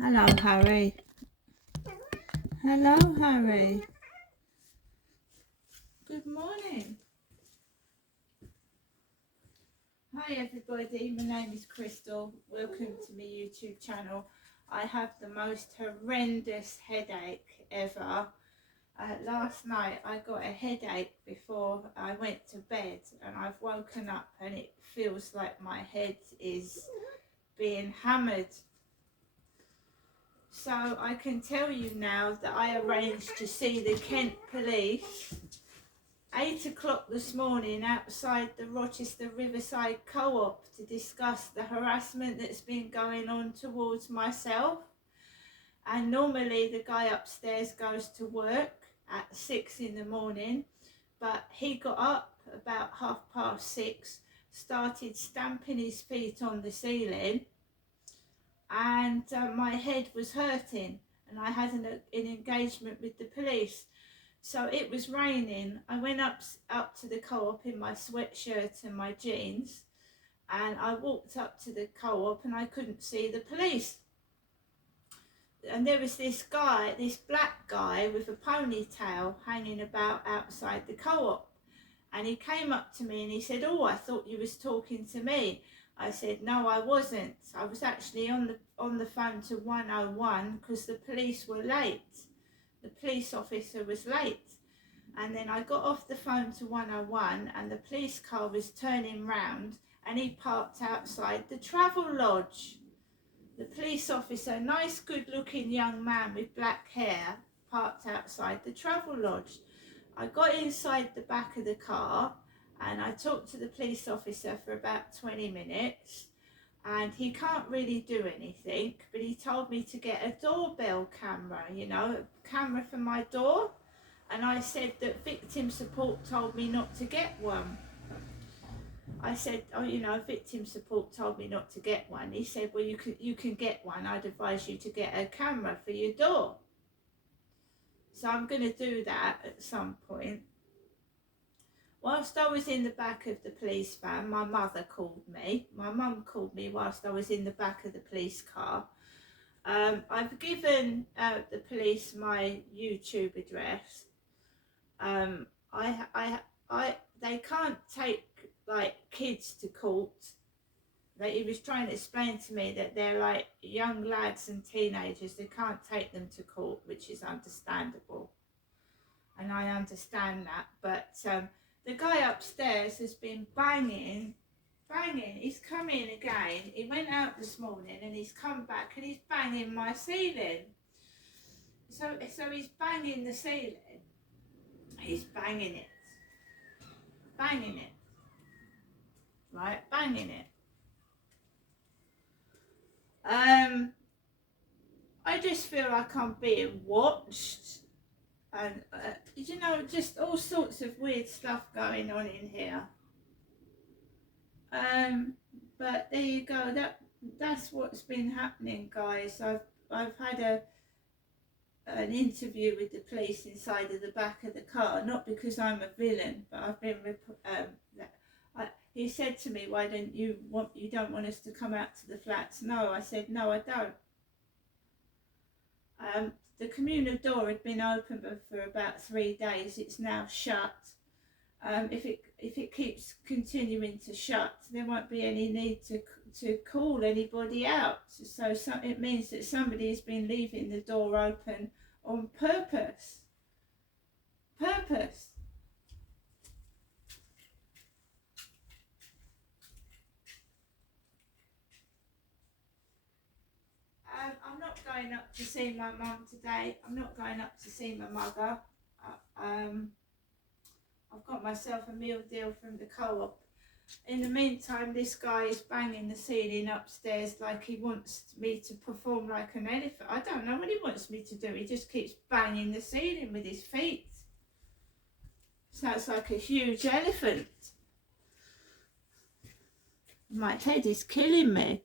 Hello, Harry. Hello, Harry. Good morning. Hi, everybody. My name is Crystal. Welcome to my YouTube channel. I have the most horrendous headache ever. Last night I got a headache before I went to bed, and I've woken up and it feels like my head is being hammered. So I can tell you now that I arranged to see the Kent police 8 o'clock this morning outside the Rochester Riverside Co-op to discuss the harassment that's been going on towards myself. And normally the guy upstairs goes to work at 6 in the morning, but he got up about 6:30, started stamping his feet on the ceiling, and my head was hurting, and I had an engagement with the police. So it was raining. I went up to the Co-op in my sweatshirt and my jeans, and I walked up to the Co-op and I couldn't see the police. And there was this guy, this black guy with a ponytail hanging about outside the Co-op. And he came up to me and he said, "Oh, I thought you was talking to me." I said, "No, I wasn't. I was actually on the phone to 101 because the police were late. The police officer was late." And then I got off the phone to 101 and the police car was turning round and he parked outside the Travel Lodge. The police officer, nice good looking young man with black hair, parked outside the Travel Lodge. I got inside the back of the car and I talked to the police officer for about 20 minutes, and he can't really do anything, but he told me to get a doorbell camera, a camera for my door. And I said that victim support told me not to get one. I said, "Oh, victim support told me not to get one." He said, "Well, you can get one. I'd advise you to get a camera for your door." So I'm going to do that at some point. Whilst I was in the back of the police van, my mother called me. My mum called me whilst I was in the back of the police car. I've given the police my YouTube address. They can't take like kids to court. He was trying to explain to me that they're like young lads and teenagers. They can't take them to court, which is understandable, and I understand that. But the guy upstairs has been banging. He's come in again. He went out this morning and he's come back and he's banging my ceiling. So he's banging the ceiling. He's banging it. Right, banging it. I just feel like I'm being watched, and just all sorts of weird stuff going on in here. But there you go. That's what's been happening, guys. I've had an interview with the police inside of the back of the car, not because I'm a villain, but I've been he said to me, "Why don't you don't want us to come out to the flats?" No, I said, "No, I don't." The communal door had been open for about 3 days. It's now shut. If it keeps continuing to shut, there won't be any need to call anybody out. So it means that somebody has been leaving the door open on purpose. I'm not going up to see my mum today. I'm not going up to see my mother. I've got myself a meal deal from the Co-op. In the meantime, this guy is banging the ceiling upstairs like he wants me to perform like an elephant. I don't know what he wants me to do. He just keeps banging the ceiling with his feet. Sounds like a huge elephant. My head is killing me.